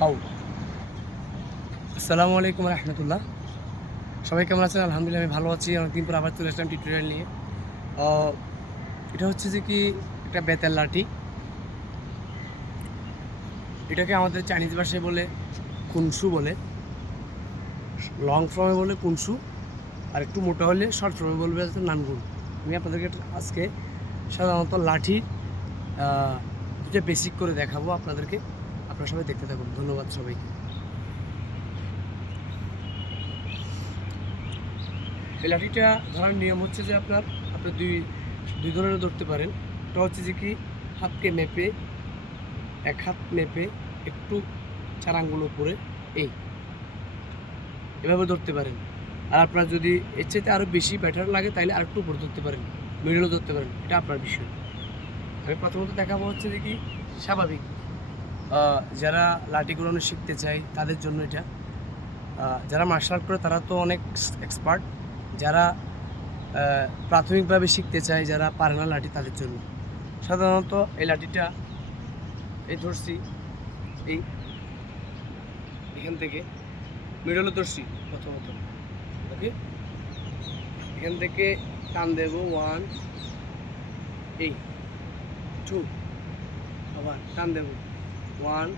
How আসসালামু আলাইকুম রহমতুল্লাহ। সবাই কেমন আছেন? আলহামদুলিল্লাহ আমি ভালো আছি। অনেকদিন পর আবার চলে আসলাম টিউটোরিয়াল নিয়ে। এটা হচ্ছে যে কি, একটা বেতের লাঠি। এটাকে আমাদের চাইনিজ ভাষায় বলে কুনসু বলে। লং ফর্মে বলে কুনসু। আর একটু মোটা হলে শর্ট ফর্মে বলবে নানগুন। আমি আপনাদেরকে আজকে সাধারণত লাঠি দুটো বেসিক করে দেখাবো আপনাদেরকে। আপনারা সবাই দেখতে থাকুন। ধন্যবাদ সবাইকে। এই লাঠিটা ধরার নিয়ম হচ্ছে যে আপনার, আপনি দুই দুই ধরনের ধরতে পারেন। এটা হচ্ছে যে কি, হাতকে মেপে, এক হাত মেপে একটু চার আঙ্গুল উপরে, এই। এভাবে ধরতে পারেন। আর আপনার যদি এর চাইতে আরও বেশি ব্যাটার লাগে তাহলে আরেকটু উপরে ধরতে পারেন। মিডলও ধরতে পারেন। এটা আপনার বিষয়। আমি প্রথমত দেখাবো হচ্ছে যে কি, স্বাভাবিক যারা লাঠি ঘোরানো শিখতে চায়, তাদের জন্য এটা। যারা মার্শাল আর্ট করে, তারা তো অনেক এক্সপার্ট যারা প্রাথমিকভাবে শিখতে চায়, যারা পারে না লাঠি, তাদের জন্য। সাধারণত এই লাঠিটা এই ধরছি, এই এখান থেকে মিডলে ধরছি প্রথমত। ওকে এখান থেকে টান দেব ওয়ান এই টু আবার টান দেব। ওয়ান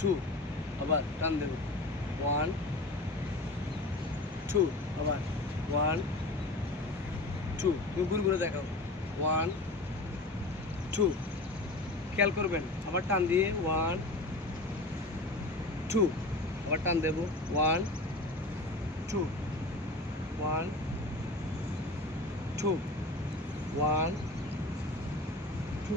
টু আবার টান দেব। ওয়ান টু আবার। ওয়ান টু গুড় করে দেখাও। ওয়ান টু খেয়াল করবেন, আবার টান দিয়ে ওয়ান টু আবার টান দেব। One two one two one two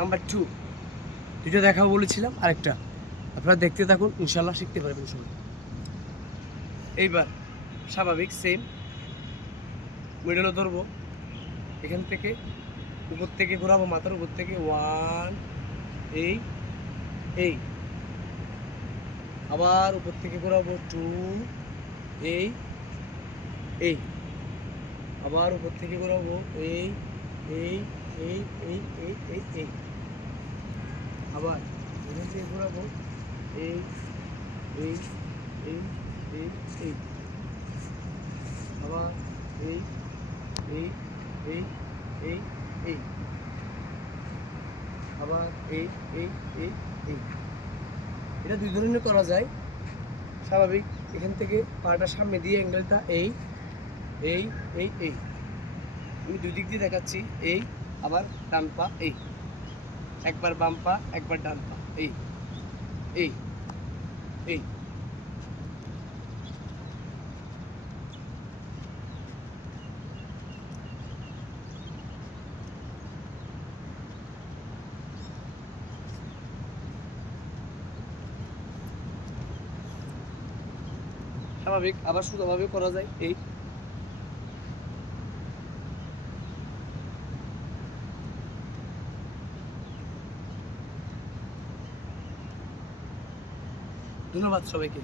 Number two দুটো দেখাবো বলেছিলাম, আরেকটা। আপনারা দেখতে থাকুন ইনশাল্লাহ শিখতে পারবেন সবাই। এইবার স্বাভাবিক সেম মিডলও ধরবো। এখান থেকে উপর থেকে ঘোরাবো মাথার উপর থেকে। ওয়ান এই এই আবার উপর থেকে ঘোরাবো টু এই এই আবার উপর থেকে ঘোরাবো এই এই এই এই এই এই এই আবার এখান থেকে ঘোরাবো এই এই এই এই এই আবার এই এই এই এই এই আবার এই এই এই এই এটা দুই ধরনের করা যায়। স্বাভাবিক, এখান থেকে পাটা সামনে দিয়ে অ্যাঙ্গেলটা এই এই এই এই। আমি দুই দিক দিয়ে দেখাচ্ছি, এই, আবার ডান পা, এই। একবার বাম পা, একবার ডান পা। এই এই এই। স্বাভাবিক, আবার সুন্দরভাবে করা যায়। এই। ধন্যবাদ সবাইকে।